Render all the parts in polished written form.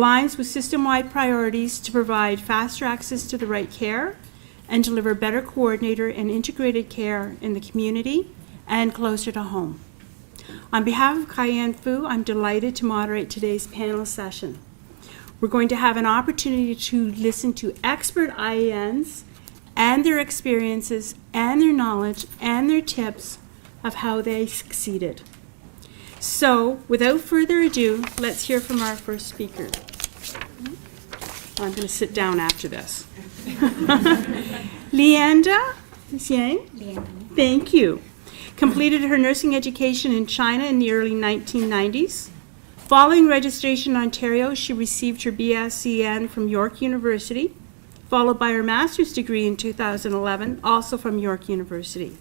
aligns with system-wide priorities to provide faster access to the right care and deliver better coordinated and integrated care in the community and closer to home. On behalf of Cayenne Fu, I'm delighted to moderate today's panel session. We're going to have an opportunity to listen to expert IENs and their experiences and their knowledge and their tips of how they succeeded. So, without further ado, let's hear from our first speaker. I'm going to sit down after this. Leanda Xiang, thank you. Completed her nursing education in China in the early 1990s. Following registration in Ontario, she received her BSc from York University, followed by her master's degree in 2011, also from York University.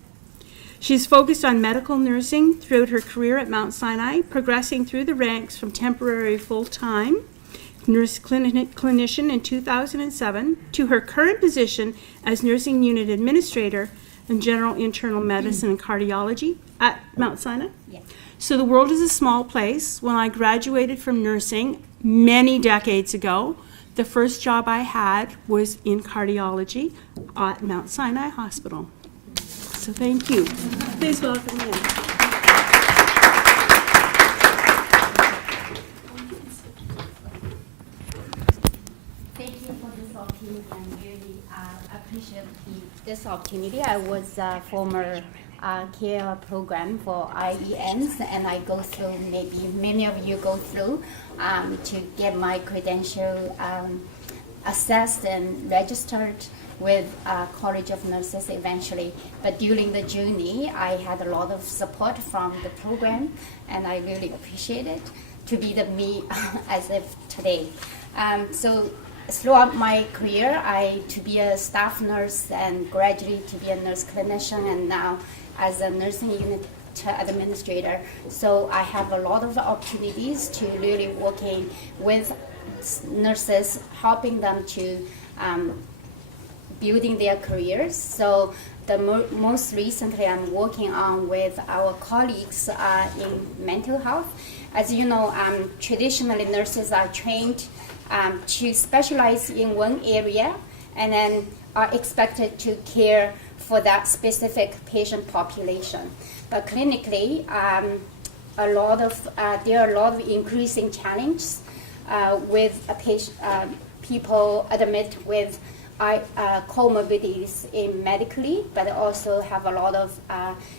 She's focused on medical nursing throughout her career at Mount Sinai, progressing through the ranks from temporary full-time nurse clinician in 2007 to her current position as nursing unit administrator in general internal medicine and cardiology at Mount Sinai. Yes. So the world is a small place. When I graduated from nursing many decades ago, the first job I had was in cardiology at Mount Sinai Hospital. So thank you. Please welcome in. Thank you for this opportunity. I really appreciate this opportunity. I was a former care program for IENs, and I go through, maybe many of you go through, to get my credential assessed and registered with College of Nurses eventually. But during the journey, I had a lot of support from the program, and I really appreciate it to be the me as of today. So throughout my career, to be a staff nurse and gradually to be a nurse clinician, and now as a nursing unit administrator. So I have a lot of opportunities to really working with nurses, helping them to building their careers. So the most recently I'm working on with our colleagues in mental health. As you know, traditionally nurses are trained to specialize in one area and then are expected to care for that specific patient population. But clinically, there are a lot of increasing challenges with a patient, people admit with comorbidities in medically, but also have a lot of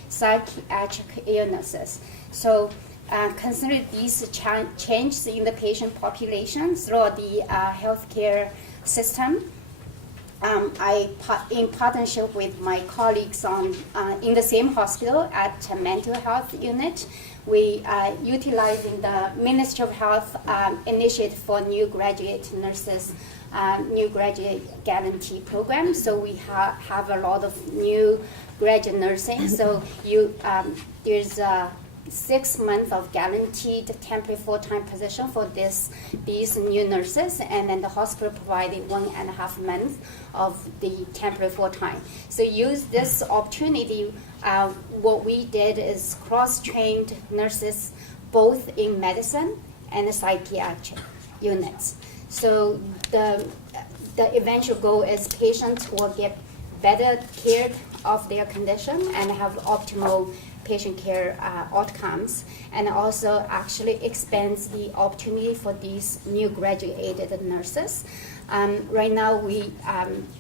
psychiatric illnesses. So consider these changes in the patient population throughout the healthcare system. In partnership with my colleagues in the same hospital at a mental health unit, we are utilizing the Ministry of Health initiative for new graduate nurses, new graduate guarantee program. So we have a lot of new graduate nursing. So there's 6 months of guaranteed temporary full-time position for these new nurses, and then the hospital provided 1.5 months of the temporary full-time. So use this opportunity. What we did is cross-trained nurses both in medicine and psychiatric units. So the eventual goal is patients will get better care of their condition and have optimal patient care outcomes, and also actually expands the opportunity for these new graduated nurses. Right now,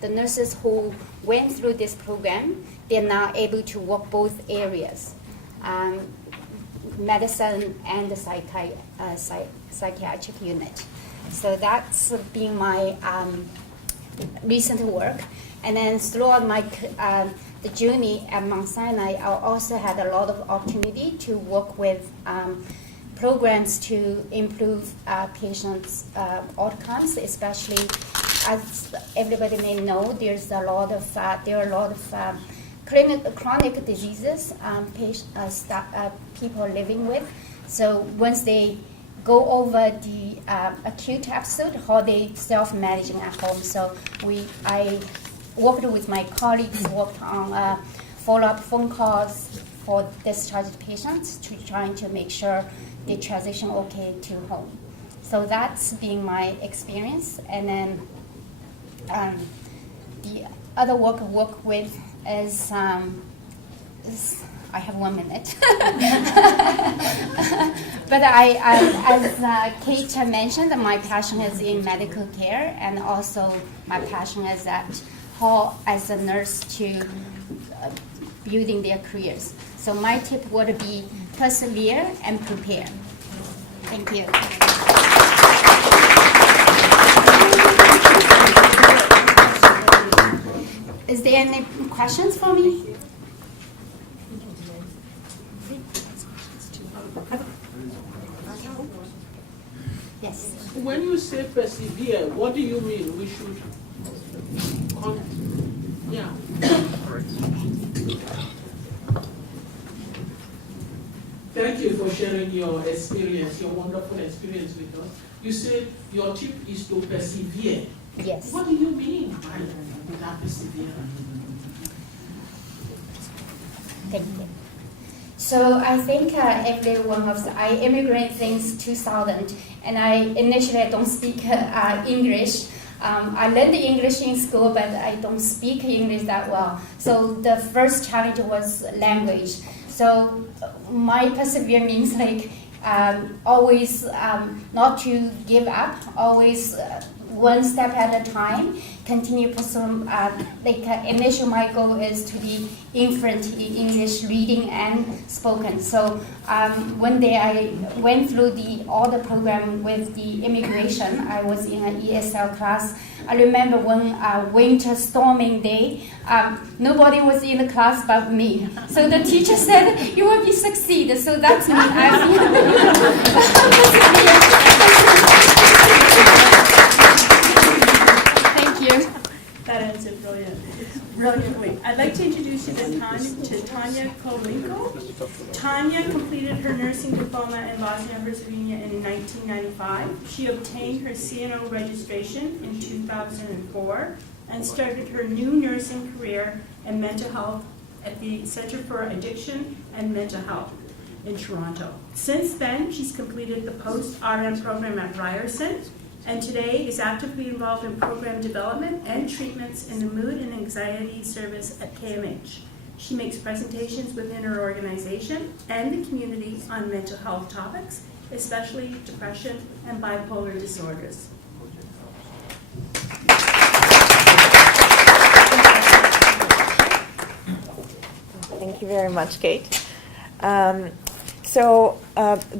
the nurses who went through this program, they're now able to work both areas, medicine and the psychiatric unit. So that's been my recent work. And then throughout my the journey at Mount Sinai, I also had a lot of opportunity to work with programs to improve patients' outcomes, especially as everybody may know, there are a lot of chronic diseases people are living with. So once they go over the acute episode, how they self-managing at home. So I worked with my colleagues, worked on follow-up phone calls for discharged patients to trying to make sure they transition okay to home. So that's been my experience. And then the other work I work with is I have 1 minute. But as Kate mentioned, my passion is in medical care, and also my passion is at how, as a nurse, to building their careers. So my tip would be persevere and prepare. Thank you. Is there any questions for me? Yes. When you say persevere, what do you mean? We should. Yeah. Thank you for sharing your experience, your wonderful experience with us. You said your tip is to persevere. Yes. What do you mean by that persevere? Thank you. So I think every one of us, I immigrated since 2000, and initially I don't speak English. I learned English in school, but I don't speak English that well. So the first challenge was language. So my persevere means like always not to give up, always one step at a time, continue pursue, initial my goal is to be fluent in English reading and spoken. So one day I went through all the program with the immigration. I was in an ESL class. I remember one winter storming day, nobody was in the class but me. So the teacher said, "You will be succeed." So that's me. Thank you. That answered brilliantly. I'd like to introduce you to Tanya Kolinko. Tanya completed her nursing diploma in Bosnia and Herzegovina in 1995. She obtained her CNO registration in 2004 and started her new nursing career in mental health at the Center for Addiction and Mental Health in Toronto. Since then, she's completed the post-RN program at Ryerson, and today is actively involved in program development and treatments in the mood and anxiety service at KMH. She makes presentations within her organization and the community on mental health topics, especially depression and bipolar disorders. Thank you very much, Kate.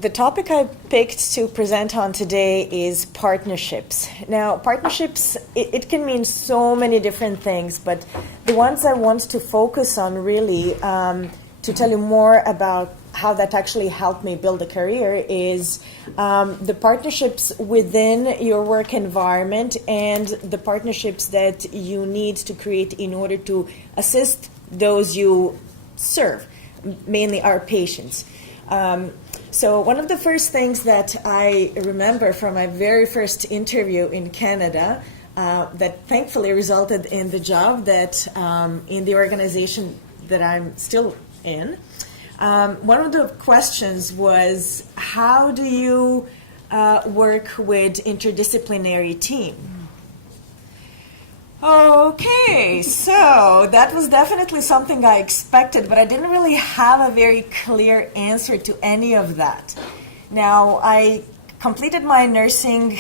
The topic I picked to present on today is partnerships. Now, partnerships, it can mean so many different things, but the ones I want to focus on really to tell you more about how that actually helped me build a career is the partnerships within your work environment and the partnerships that you need to create in order to assist those you serve, mainly our patients. So one of the first things that I remember from my very first interview in Canada that thankfully resulted in the job that in the organization that I'm still in, one of the questions was, how do you work with interdisciplinary team? Okay, so that was definitely something I expected, but I didn't really have a very clear answer to any of that. Now, I completed my nursing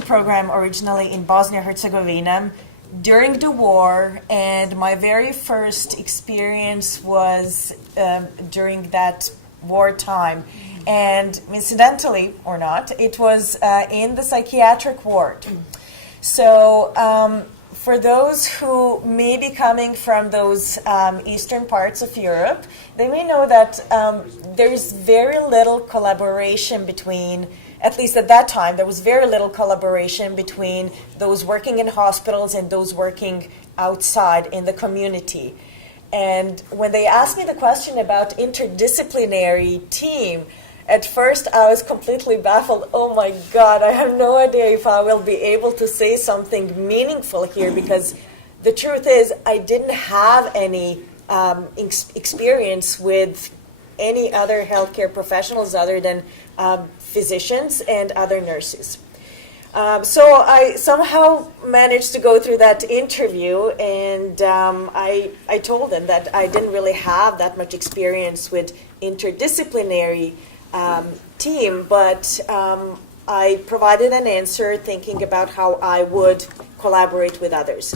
program originally in Bosnia-Herzegovina during the war, and my very first experience was during that wartime. And incidentally, or not, it was in the psychiatric ward. So for those who may be coming from those eastern parts of Europe, they may know that there's very little collaboration between, at least at that time, there was very little collaboration between those working in hospitals and those working outside in the community. And when they asked me the question about interdisciplinary team, at first, I was completely baffled. Oh my God, I have no idea if I will be able to say something meaningful here, because the truth is I didn't have any experience with any other healthcare professionals other than physicians and other nurses. So I somehow managed to go through that interview, and I told them that I didn't really have that much experience with interdisciplinary team, but I provided an answer thinking about how I would collaborate with others.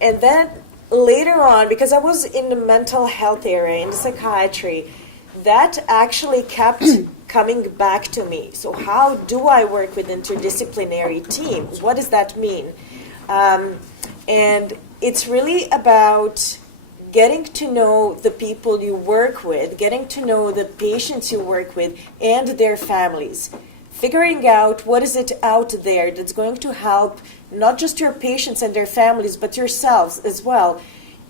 And then later on, because I was in the mental health area, in the psychiatry, that actually kept coming back to me. So how do I work with interdisciplinary team? What does that mean? And it's really about getting to know the people you work with, getting to know the patients you work with and their families, figuring out what is it out there that's going to help not just your patients and their families, but yourselves as well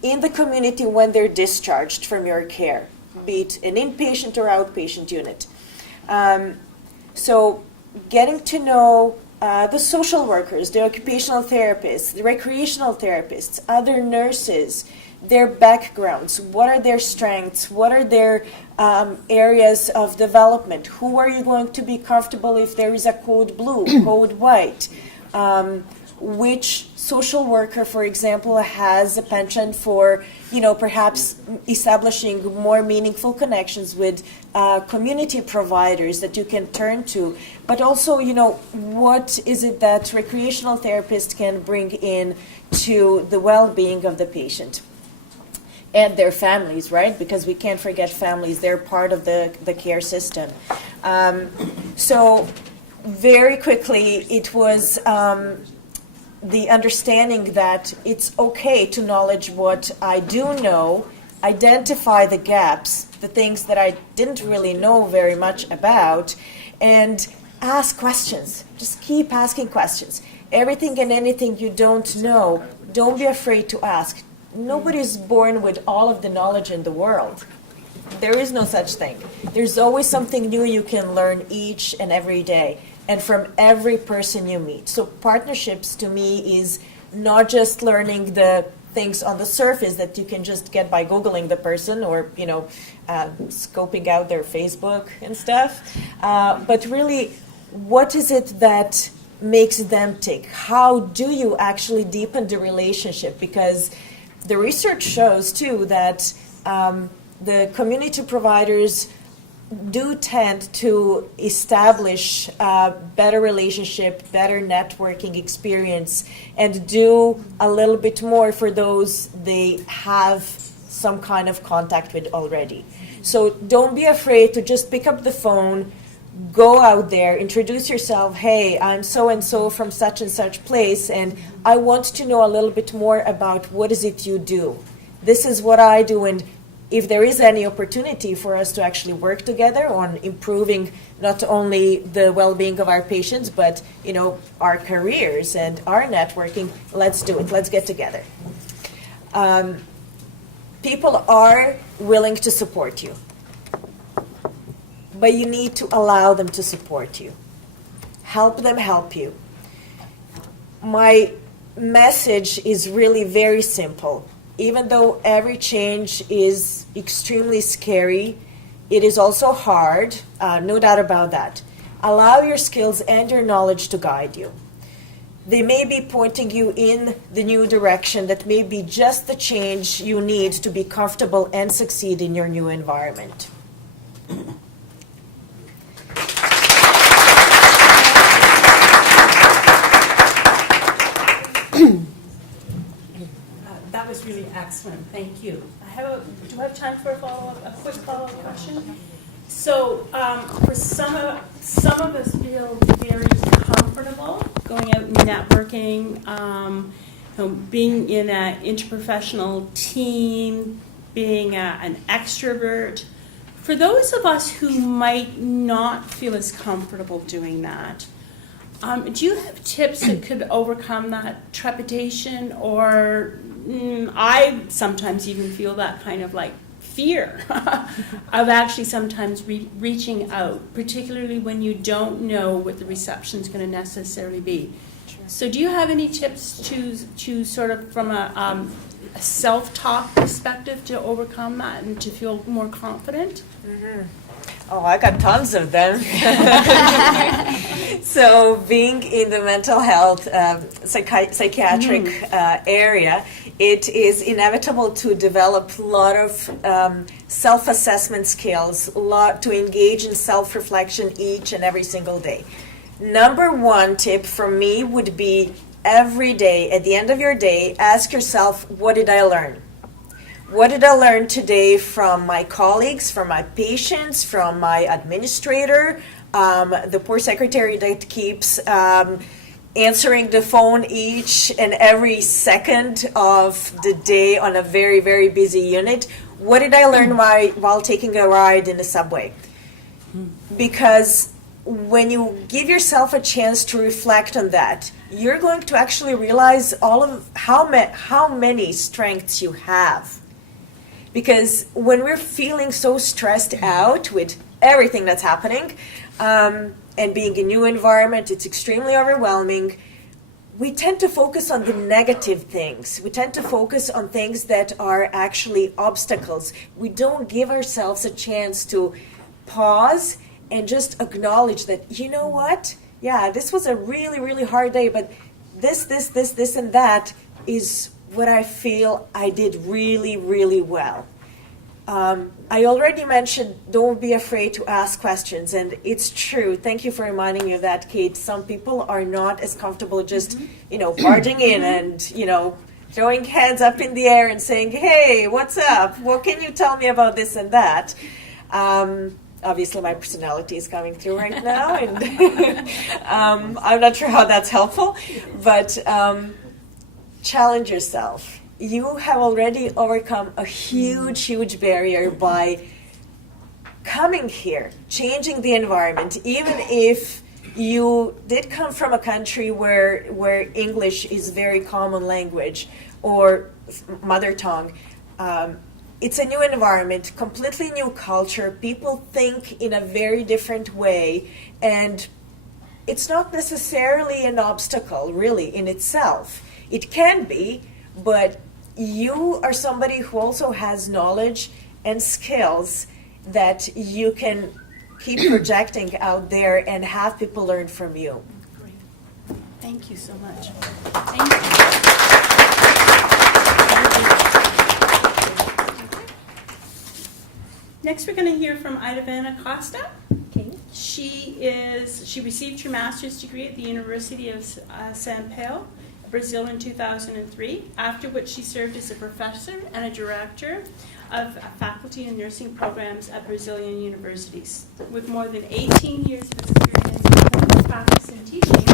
in the community when they're discharged from your care, be it an inpatient or outpatient unit. So getting to know the social workers, the occupational therapists, the recreational therapists, other nurses, their backgrounds, what are their strengths, what are their areas of development, who are you going to be comfortable if there is a code blue, code white, which social worker, for example, has a penchant for, perhaps establishing more meaningful connections with community providers that you can turn to, but also, what is it that recreational therapists can bring in to the well-being of the patient and their families, right? Because we can't forget families. They're part of the care system. So very quickly, it was the understanding that it's okay to acknowledge what I do know, identify the gaps, the things that I didn't really know very much about, and ask questions. Just keep asking questions. Everything and anything you don't know, don't be afraid to ask. Nobody's born with all of the knowledge in the world. There is no such thing. There's always something new you can learn each and every day, and from every person you meet. So partnerships to me is not just learning the things on the surface that you can just get by Googling the person or, scoping out their Facebook and stuff, but really, what is it that makes them tick? How do you actually deepen the relationship? Because the research shows, too, that the community providers do tend to establish a better relationship, better networking experience, and do a little bit more for those they have some kind of contact with already. So don't be afraid to just pick up the phone, go out there, introduce yourself. Hey, I'm so-and-so from such and such place, and I want to know a little bit more about what is it you do. This is what I do, and if there is any opportunity for us to actually work together on improving not only the well-being of our patients, but our careers and our networking, let's do it. Let's get together. People are willing to support you, but you need to allow them to support you. Help them help you. My message is really very simple. Even though every change is extremely scary, it is also hard, no doubt about that. Allow your skills and your knowledge to guide you. They may be pointing you in the new direction that may be just the change you need to be comfortable and succeed in your new environment. That was really excellent. Thank you. Do I have time for a quick follow-up question? So, for some of us feel very comfortable going out and networking, being in an interprofessional team, being an extrovert. For those of us who might not feel as comfortable doing that, do you have tips that could overcome that trepidation? Or I sometimes even feel that kind of like fear of actually sometimes reaching out, particularly when you don't know what the reception is going to necessarily be. Sure. So do you have any tips to sort of from a a self-talk perspective to overcome that and to feel more confident? Oh, I got tons of them. So being in the mental health psychiatric area, it is inevitable to develop a lot of self-assessment skills, a lot to engage in self-reflection each and every single day. Number one tip from me would be every day, at the end of your day, ask yourself, what did I learn? What did I learn today from my colleagues, from my patients, from my administrator, the poor secretary that keeps answering the phone each and every second of the day on a very, very busy unit? What did I learn while taking a ride in the subway? Because when you give yourself a chance to reflect on that, you're going to actually realize all of how many strengths you have. Because when we're feeling so stressed out with everything that's happening, and being in a new environment, it's extremely overwhelming. We tend to focus on the negative things. We tend to focus on things that are actually obstacles. We don't give ourselves a chance to pause and just acknowledge that, you know what? Yeah, this was a really, really hard day, but this, and that is what I feel I did really, really well. I already mentioned don't be afraid to ask questions, and it's true. Thank you for reminding me of that, Kate. Some people are not as comfortable just, barging in and, throwing hands up in the air and saying, hey, what's up? What can you tell me about this and that? Obviously, my personality is coming through right now, and I'm not sure how that's helpful, but challenge yourself. You have already overcome a huge, huge barrier by coming here, changing the environment. Even if you did come from a country where English is very common language or mother tongue, it's a new environment, completely new culture. People think in a very different way, and it's not necessarily an obstacle, really, in itself. It can be, but you are somebody who also has knowledge and skills that you can keep projecting out there and have people learn from you. Great. Thank you so much. Thank you. Next, we're going to hear from Idavana Costa. Okay. She received her master's degree at the University of São Paulo, Brazil in 2003, after which she served as a professor and a director of faculty and nursing programs at Brazilian universities. With more than 18 years of experience in clinical practice and teaching,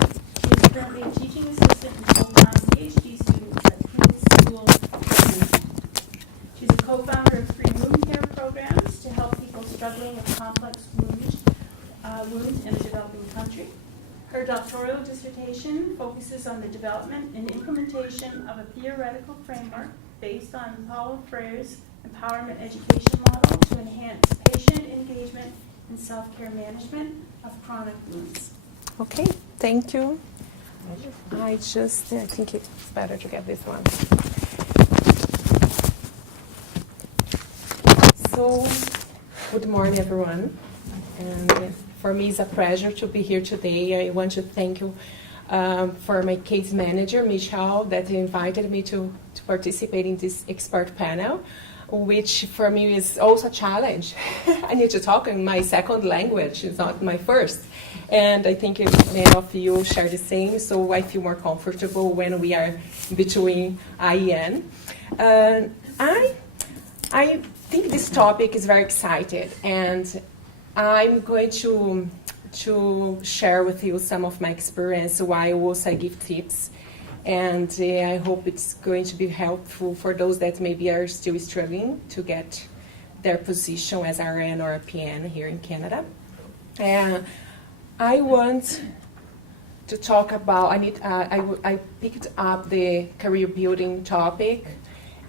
she is currently a teaching assistant and full-time PhD student at Queen's School of Nursing. She's a co-founder of 3 wound care programs to help people struggling with complex wounds in a developing country. Her doctoral dissertation focuses on the development and implementation of a theoretical framework based on Paulo Freire's empowerment education model to enhance patient engagement and self-care management of chronic wounds. Okay, thank you. I think it's better to get this one. So, good morning, everyone. And for me, it's a pleasure to be here today. I want to thank you for my case manager, Michelle, that invited me to participate in this expert panel, which for me is also a challenge. I need to talk in my second language, it's not my first. And I think many of you share the same, so I feel more comfortable when we are between IEN. I think this topic is very exciting, and I'm going to share with you some of my experience while also I give tips, and I hope it's going to be helpful for those that maybe are still struggling to get their position as RN or PN here in Canada. I want to talk about, I picked up the career building topic,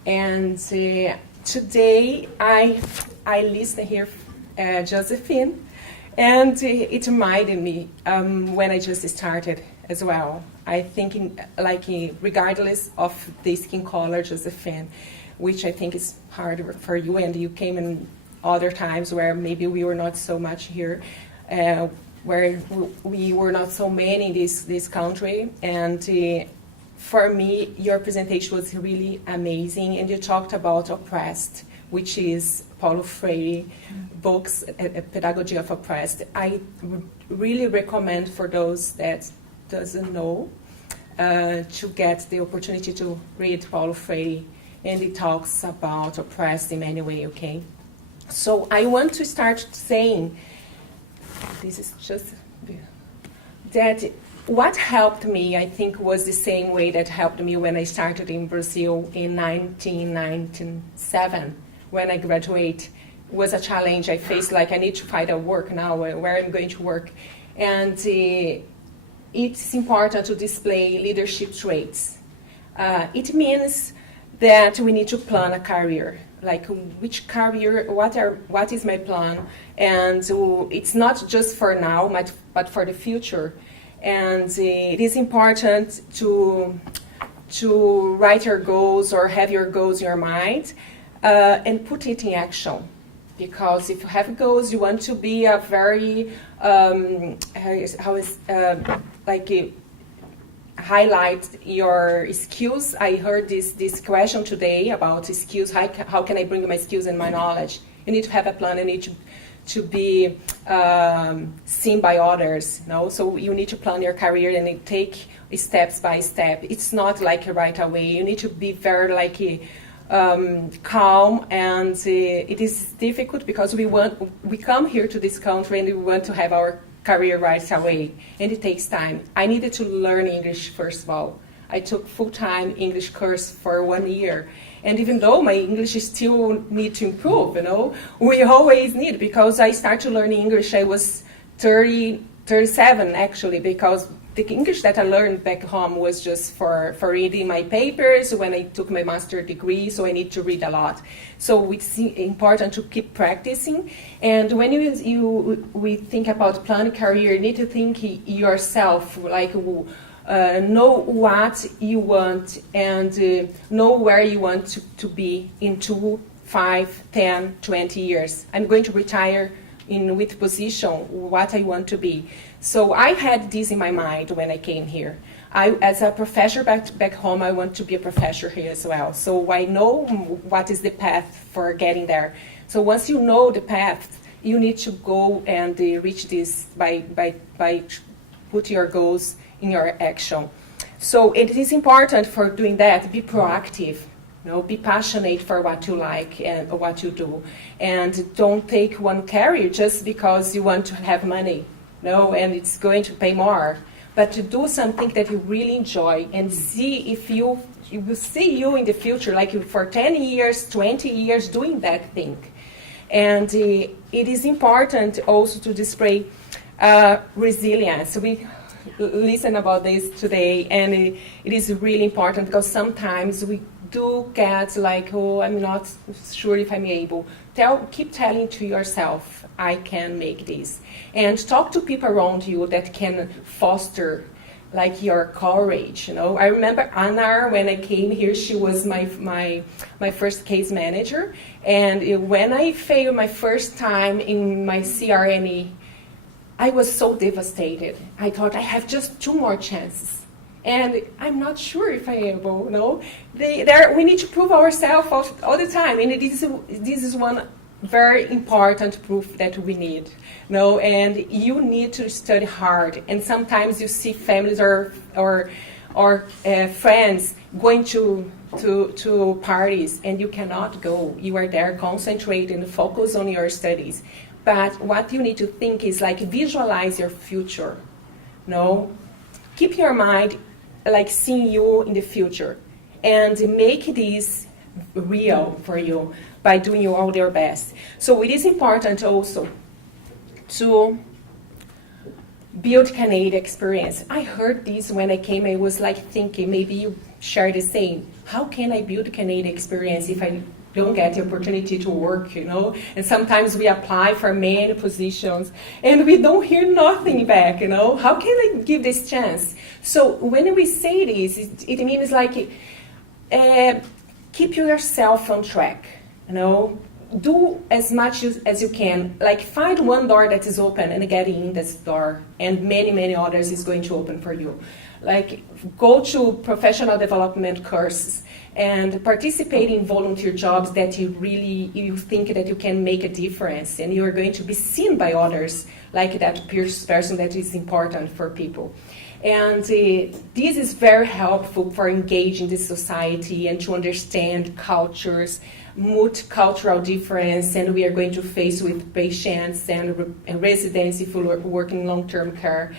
and today I listen here Josephine, and it reminded me when I just started as well. I think, regardless of the skin color, Josephine, which I think is harder for you, and you came in other times where maybe we were not so much here, where we were not so many in this country. And for me, your presentation was really amazing, and you talked about Oppressed, which is Paulo Freire books, Pedagogy of Oppressed. I would really recommend for those that doesn't know to get the opportunity to read Paulo Freire, and it talks about oppressed in many ways, okay? So I want to start saying, this is just, that what helped me, I think, was the same way that helped me when I started in Brazil in 1997, when I graduated. Was a challenge I faced, like I need to find a work now, where I'm going to work. And it's important to display leadership traits. It means that we need to plan a career, like which career, what is my plan, and it's not just for now, but for the future. And it is important to write your goals or have your goals in your mind and put it in action. Because if you have goals, you want to be a very, highlight your skills. I heard this question today about skills. How can I bring my skills and my knowledge? You need to have a plan. You need to be seen by others. So you need to plan your career and take steps by step. It's not like right away. You need to be very calm, and it is difficult because we come here to this country and we want to have our career right away, and it takes time. I needed to learn English first of all. I took full-time English course for 1 year, and even though my English still need to improve, we always need, because I started learning English, I was 37 actually, because the English that I learned back home was just for reading my papers when I took my master's degree, so I need to read a lot. So it's important to keep practicing. And when we think about planning career, you need to think yourself, know what you want and know where you want to be in 2, 5, 10, 20 years. I'm going to retire in which position, what I want to be. So I had this in my mind when I came here. As a professor back home, I want to be a professor here as well. So I know what is the path for getting there. So once you know the path, you need to go and reach this by put your goals in your action. So it is important for doing that, be proactive. Be passionate for what you like and what you do. And don't take one career just because you want to have money, and it's going to pay more. But to do something that you really enjoy and see if you will see you in the future, like for 10 years, 20 years doing that thing. And it is important also to display resilience. We listen about this today, and it is really important because sometimes we do get I'm not sure if I'm able. Keep telling to yourself, I can make this. And talk to people around you that can foster your courage. I remember Anna, when I came here, she was my first case manager. And when I failed my first time in my CRNE, I was so devastated. I thought I have just 2 more chances. And I'm not sure if I'm able, we need to prove ourselves all the time. And this is one very important proof that we need, and you need to study hard. And sometimes you see families or friends going to parties, and you cannot go. You are there, concentrate and focus on your studies. But what you need to think is visualize your future, keep your mind seeing you in the future, and make this real for you by doing all your best. So it is important also to build Canadian experience. I heard this when I came. I was thinking, maybe you share the same. How can I build Canadian experience if I don't get the opportunity to work, and sometimes we apply for many positions and we don't hear nothing back, how can I give this chance? So when we say this, it means like keep yourself on track, do as much as you can, like find one door that is open and get in this door, and many others is going to open for you. Like go to professional development courses and participate in volunteer jobs that you think that you can make a difference, and you are going to be seen by others like that person that is important for people. And this is very helpful for engaging the society and to understand cultures, multicultural difference, and we are going to face with patients and residents if we work in long-term care.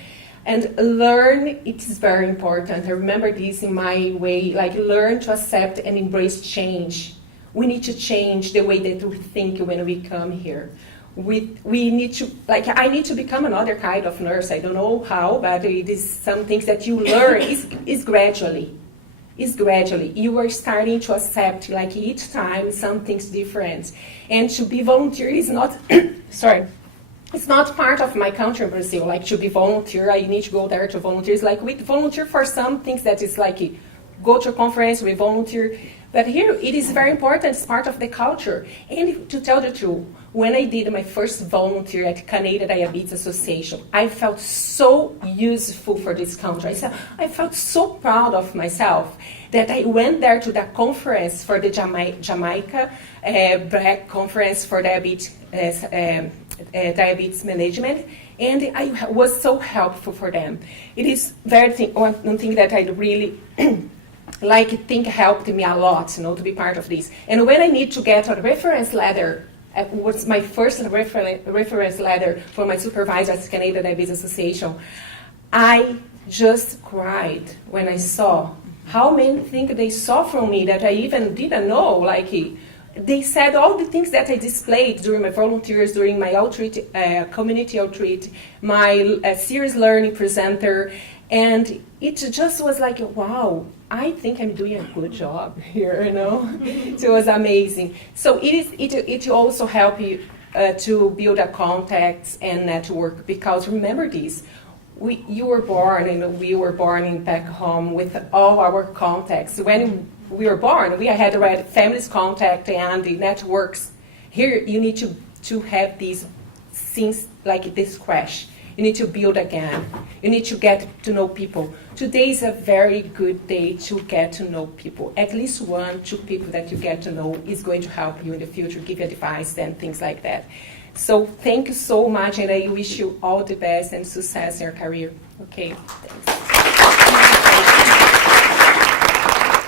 And learn, it is very important. I remember this in my way, like learn to accept and embrace change. We need to change the way that we think when we come here. We need to, like I need to become another kind of nurse. I don't know how, but it is some things that you learn is gradually. It's gradually. You are starting to accept, like each time, something's different. And to be volunteer is not, sorry, it's not part of my country, Brazil, like to be volunteer. I need to go there to volunteer. It's like we volunteer for some things that is like go to a conference, we volunteer. But here it is very important, it's part of the culture. And to tell the truth, when I did my first volunteer at Canadian Diabetes Association, I felt so useful for this country. I felt so proud of myself that I went there to that conference for the Jamaica Black Conference for Diabetes management, and I was so helpful for them. It is one thing that I really think helped me a lot, to be part of this. And when I need to get a reference letter, it was my first reference letter for my supervisor at Canadian Diabetes Association, I just cried when I saw how many things they saw from me that I even didn't know, they said all the things that I displayed during my volunteers, during my outreach, community outreach, my serious learning presenter, and it just was like, wow, I think I'm doing a good job here, It was amazing. So it also helps you to build a contacts and network, because remember this, you were born and we were born in back home with all our contacts. When we were born, we had already family's contact and the networks. Here you need to have these things like this crash. You need to build again. You need to get to know people. Today is a very good day to get to know people. At least 1-2 people that you get to know is going to help you in the future, give you advice and things like that. So thank you so much, and I wish you all the best and success in your career. Okay, thanks.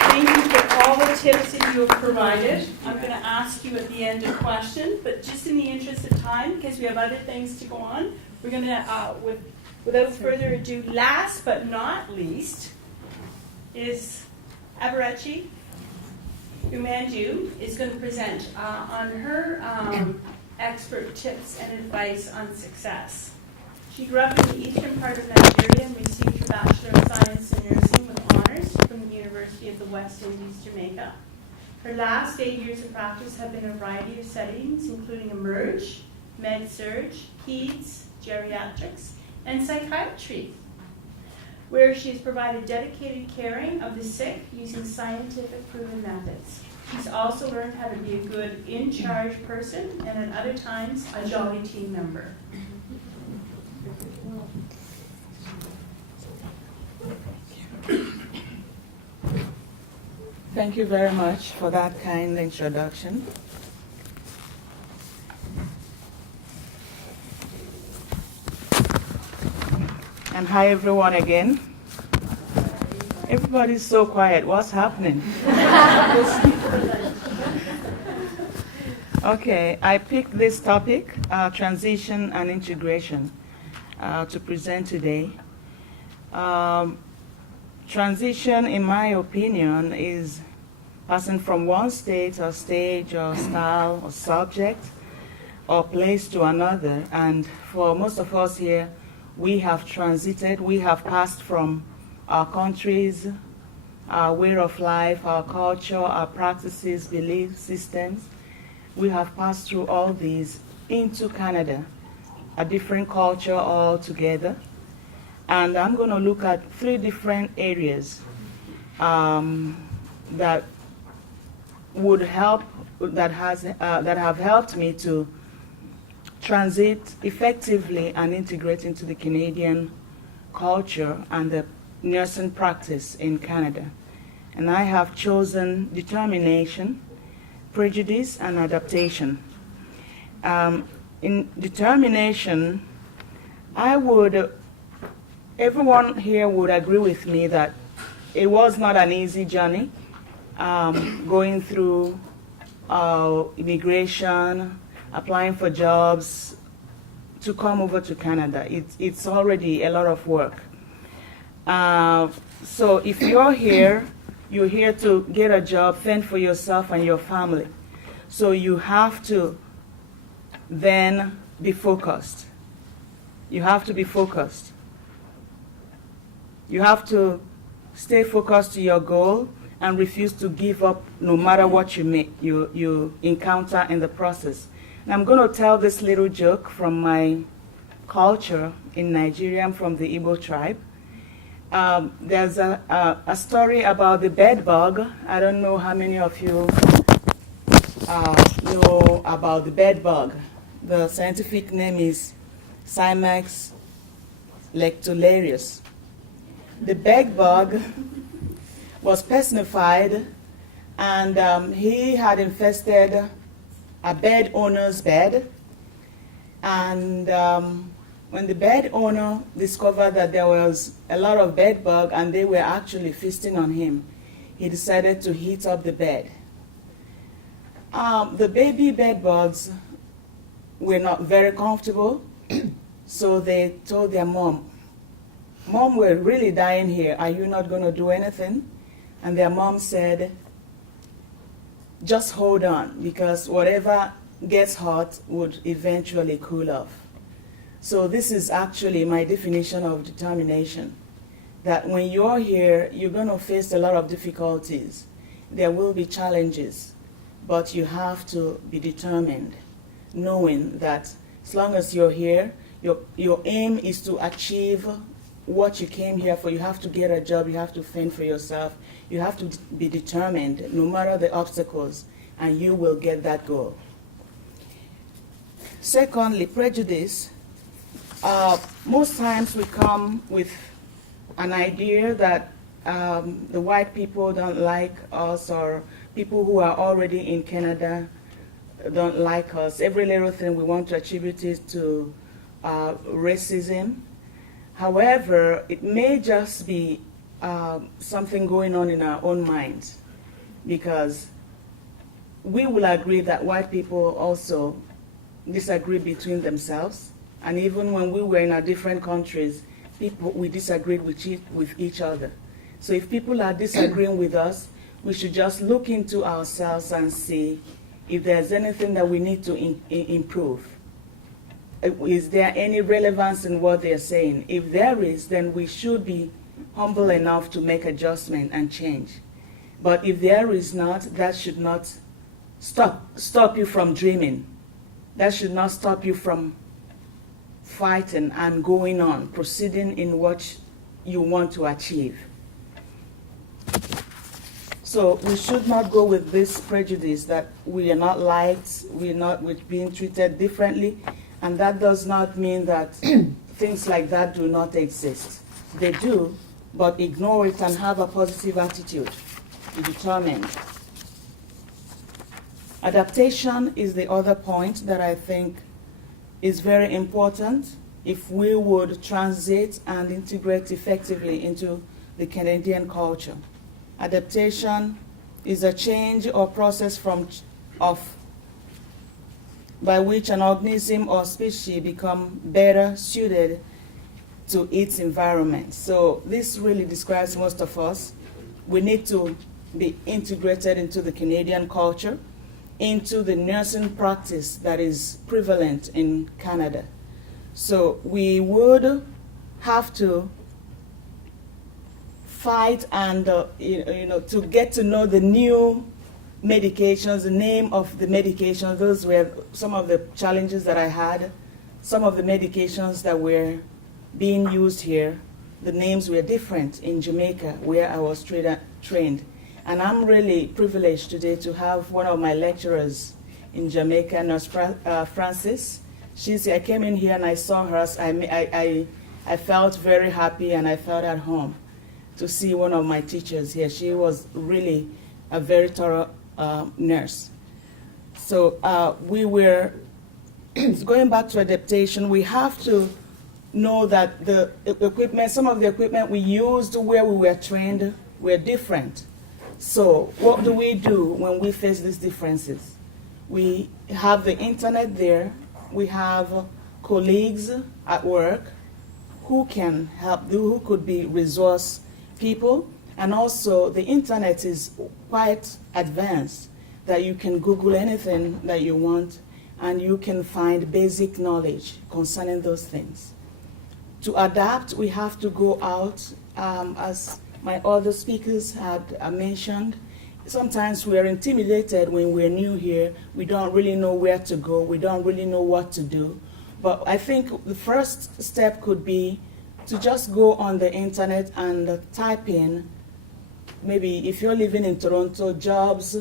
Thank you for all the tips that you have provided. I'm going to ask you at the end a question, but just in the interest of time, because we have other things to go on, we're going to, without further ado, last but not least, is Abarechi Umanju is going to present on her expert tips and advice on success. She grew up in the eastern part of Nigeria and received her Bachelor of Science in Nursing with honors from the University of the West Indies, Jamaica. Her last 8 years of practice have been a variety of settings, including Emerge, Med-Surg, Peds, Geriatrics, and Psychiatry, where she has provided dedicated caring of the sick using scientific proven methods. She's also learned how to be a good in-charge person and at other times a jolly team member. Thank you very much for that kind introduction. And hi everyone again. Everybody's so quiet. What's happening? Okay, I picked this topic, transition and integration, to present today. Transition, in my opinion, is passing from one state or stage or style or subject or place to another. And for most of us here, we have transited, we have passed from our countries, our way of life, our culture, our practices, belief systems. We have passed through all these into Canada, a different culture altogether. And I'm going to look at 3 different areas that would help, that have helped me to transit effectively and integrate into the Canadian culture and the nursing practice in Canada. And I have chosen determination, prejudice, and adaptation. In determination, everyone here would agree with me that it was not an easy journey going through immigration, applying for jobs, to come over to Canada. It's already a lot of work. So if you're here to get a job, fend for yourself and your family. So you have to then be focused. You have to be focused. You have to stay focused to your goal and refuse to give up no matter what you encounter in the process. And I'm going to tell this little joke from my culture in Nigeria. I'm from the Igbo tribe. There's a story about the bed bug. I don't know how many of you know about the bed bug. The scientific name is Cymax lectularius. The bed bug was personified, and he had infested a bed owner's bed. And when the bed owner discovered that there was a lot of bed bug and they were actually feasting on him, he decided to heat up the bed. The baby bed bugs were not very comfortable, so they told their mom, "Mom, we're really dying here. Are you not going to do anything?" And their mom said, "Just hold on, because whatever gets hot would eventually cool off." So this is actually my definition of determination, that when you're here, you're going to face a lot of difficulties. There will be challenges, but you have to be determined, knowing that as long as you're here, your aim is to achieve what you came here for. You have to get a job, you have to fend for yourself, you have to be determined no matter the obstacles, and you will get that goal. Secondly, prejudice. Most times we come with an idea that the white people don't like us, or people who are already in Canada don't like us. Every little thing we want to attribute it to racism. However, it may just be something going on in our own minds, because we will agree that white people also disagree between themselves. And even when we were in our different countries, we disagreed with each other. So if people are disagreeing with us, we should just look into ourselves and see if there's anything that we need to improve. Is there any relevance in what they're saying? If there is, then we should be humble enough to make adjustment and change. But if there is not, that should not stop you from dreaming. That should not stop you from fighting and going on, proceeding in what you want to achieve. So we should not go with this prejudice that we are not liked, we're being treated differently, and that does not mean that things like that do not exist. They do, but ignore it and have a positive attitude. Be determined. Adaptation is the other point that I think is very important if we would transit and integrate effectively into the Canadian culture. Adaptation is a change or process by which an organism or species become better suited to its environment. So this really describes most of us. We need to be integrated into the Canadian culture, into the nursing practice that is prevalent in Canada. So we would have to fight and to get to know the new medications, the name of the medications. Those were some of the challenges that I had. Some of the medications that were being used here, the names were different in Jamaica, where I was trained. And I'm really privileged today to have one of my lecturers in Jamaica, Nurse Francis. I came in here and I saw her. I felt very happy and I felt at home to see one of my teachers here. She was really a very thorough nurse. So we were going back to adaptation. We have to know that the equipment, some of the equipment we used where we were trained were different. So what do we do when we face these differences? We have the internet there. We have colleagues at work who can help, who could be resource people. And also the internet is quite advanced, that you can Google anything that you want and you can find basic knowledge concerning those things. To adapt, we have to go out, as my other speakers had mentioned. Sometimes we are intimidated when we're new here. We don't really know where to go. We don't really know what to do. But I think the first step could be to just go on the internet and type in, maybe if you're living in Toronto, jobs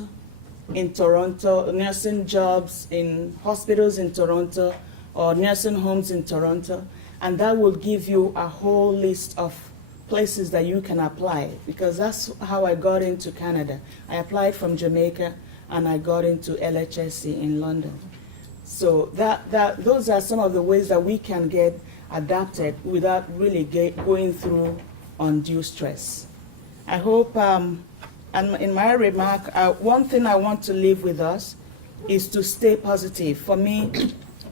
in Toronto, nursing jobs in hospitals in Toronto, or nursing homes in Toronto, and that will give you a whole list of places that you can apply, because that's how I got into Canada. I applied from Jamaica and I got into LHSC in London. So those are some of the ways that we can get adapted without really going through undue stress. I hope, and in my remark, one thing I want to leave with us is to stay positive. For me,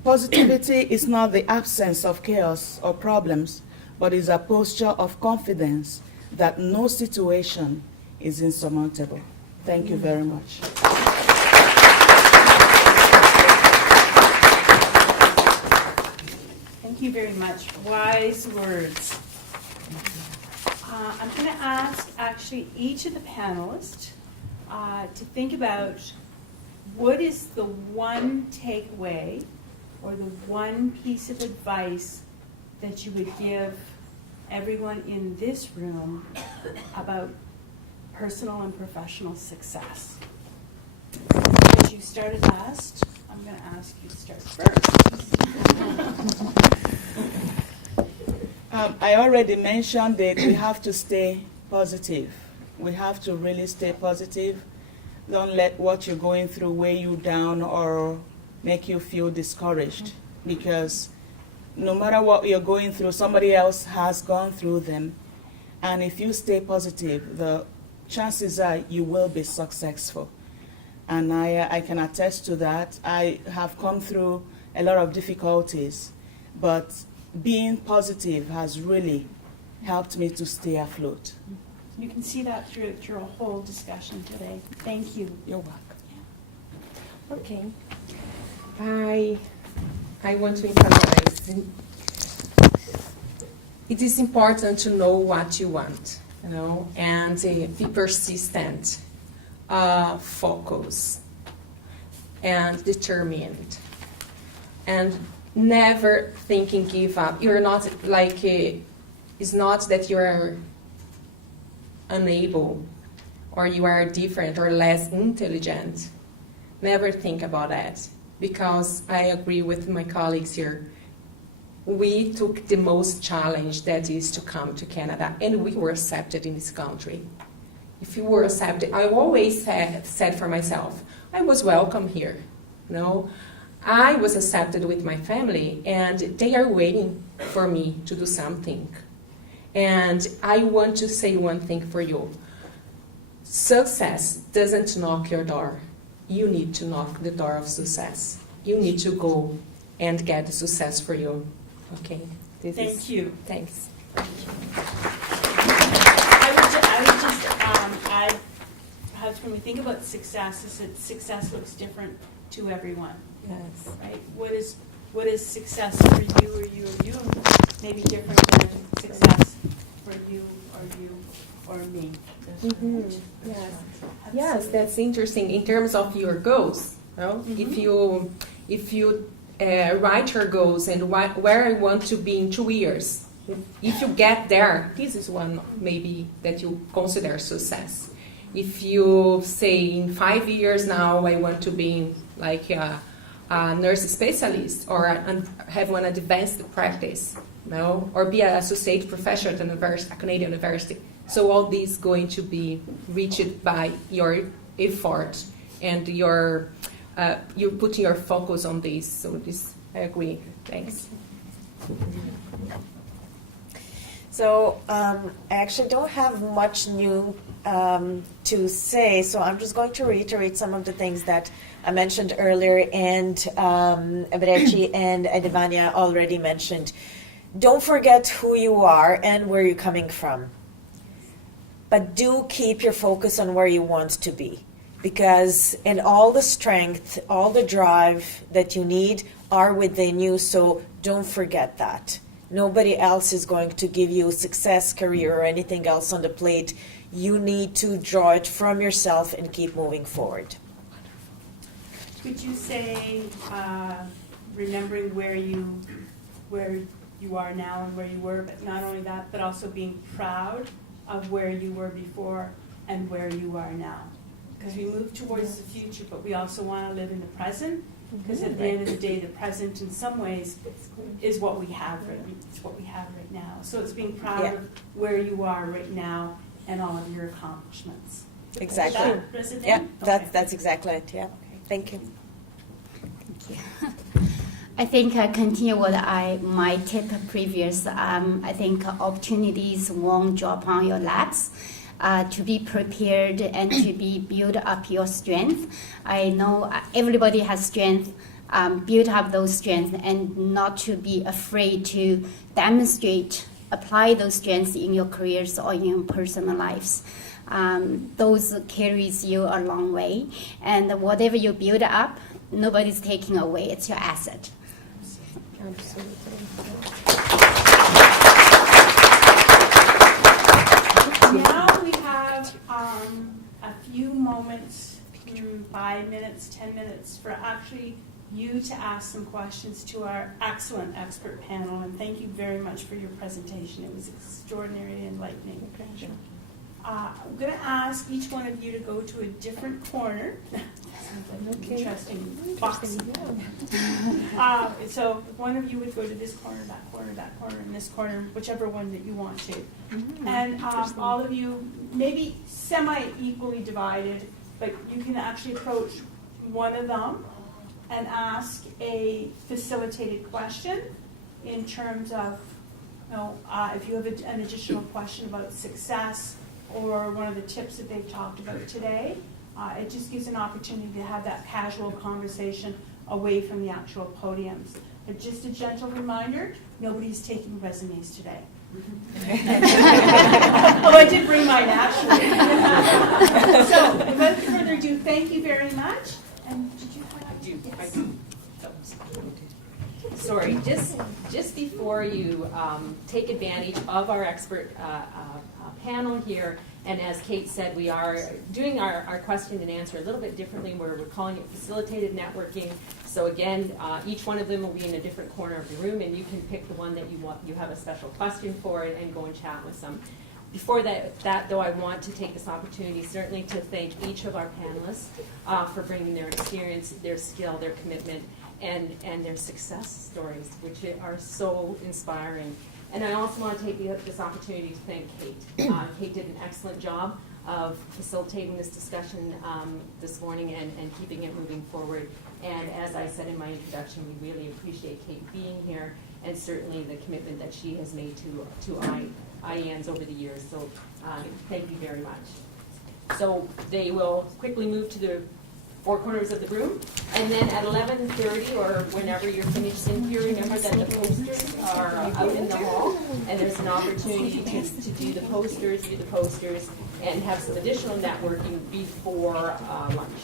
positivity is not the absence of chaos or problems, but is a posture of confidence that no situation is insurmountable. Thank you very much. Thank you very much. Wise words. I'm going to ask actually each of the panelists to think about what is the one takeaway or the one piece of advice that you would give everyone in this room about personal and professional success. Because you started last, I'm going to ask you to start first. I already mentioned that we have to stay positive. We have to really stay positive. Don't let what you're going through weigh you down or make you feel discouraged, because no matter what you're going through, somebody else has gone through them. And if you stay positive, the chances are you will be successful. And I can attest to that. I have come through a lot of difficulties, but being positive has really helped me to stay afloat. You can see that through your whole discussion today. Thank you. You're welcome. Okay. I want to emphasize, it is important to know what you want, and be persistent, focus, and determined, and never thinking give up. You're not like, it's not that you are unable or you are different or less intelligent. Never think about that, because I agree with my colleagues here. We took the most challenge that is to come to Canada, and we were accepted in this country. If you were accepted, I always said for myself, I was welcome here. I was accepted with my family, and they are waiting for me to do something. And I want to say one thing for you. Success doesn't knock your door. You need to knock the door of success. You need to go and get the success for you. Okay? Thank you. Thanks. I would just add, perhaps when we think about success, is that success looks different to everyone. Yes. Right? What is success for you or you may be different than success for you or me. Yes. Yes, that's interesting. In terms of your goals, no? If you write your goals and where I want to be in 2 years, if you get there, this is one maybe that you consider success. If you say in 5 years now I want to be like a nurse specialist or have one advanced practice, no, or be an associate professor at a Canadian university. So all these going to be reached by your effort and you're putting your focus on this. So this, I agree. Thanks. So I actually don't have much new to say, so I'm just going to reiterate some of the things that I mentioned earlier and Ebrechi and Edivania already mentioned. Don't forget who you are and where you're coming from. But do keep your focus on where you want to be, because in all the strength, all the drive that you need are within you, so don't forget that. Nobody else is going to give you success, career, or anything else on the plate. You need to draw it from yourself and keep moving forward. Could you say, remembering where you are now and where you were, but not only that, but also being proud of where you were before and where you are now? Because we move towards the future, but we also want to live in the present. Because at the end of the day, the present, in some ways, is what we have right now. So it's being proud of where you are right now and all of your accomplishments. Exactly. Is that resonating? Yeah, Okay. that's exactly it. Yeah. Okay. Thank you. I think continue what my tip previous. I think opportunities won't drop on your laps. To be prepared and to be build up your strength. I know everybody has strength. Build up those strengths and not to be afraid to demonstrate, apply those strengths in your careers or in your personal lives. Those carries you a long way. And whatever you build up, nobody's taking away. It's your asset. Now we have a few moments, 5 minutes, 10 minutes, for actually you to ask some questions to our excellent expert panel. And thank you very much for your presentation. It was extraordinarily enlightening. I'm going to ask each one of you to go to a different corner. Interesting box. So one of you would go to this corner, that corner, that corner, and this corner, whichever one that you want to. And all of you, maybe semi-equally divided, but you can actually approach one of them and ask a facilitated question in terms of, if you have an additional question about success or one of the tips that they've talked about today. It just gives an opportunity to have that casual conversation away from the actual podiums. But just a gentle reminder, nobody's taking resumes today. Although I did bring mine actually. So without further ado, thank you very much. And did you have I do. Sorry, just before you take advantage of our expert panel here, and as Kate said, we are doing our question and answer a little bit differently, where we're calling it facilitated networking. So again, each one of them will be in a different corner of the room, and you can pick the one that you have a special question for and go and chat with them. Before that, though, I want to take this opportunity certainly to thank each of our panelists for bringing their experience, their skill, their commitment, and their success stories, which are so inspiring. And I also want to take this opportunity to thank Kate. Kate did an excellent job of facilitating this discussion this morning and keeping it moving forward. And as I said in my introduction, we really appreciate Kate being here, and certainly the commitment that she has made to IENs over the years. So thank you very much. So they will quickly move to the four corners of the room, and then at 11:30 or whenever you're finished in here, remember that the posters are out in the hall, and there's an opportunity to do the posters, and have some additional networking before lunch.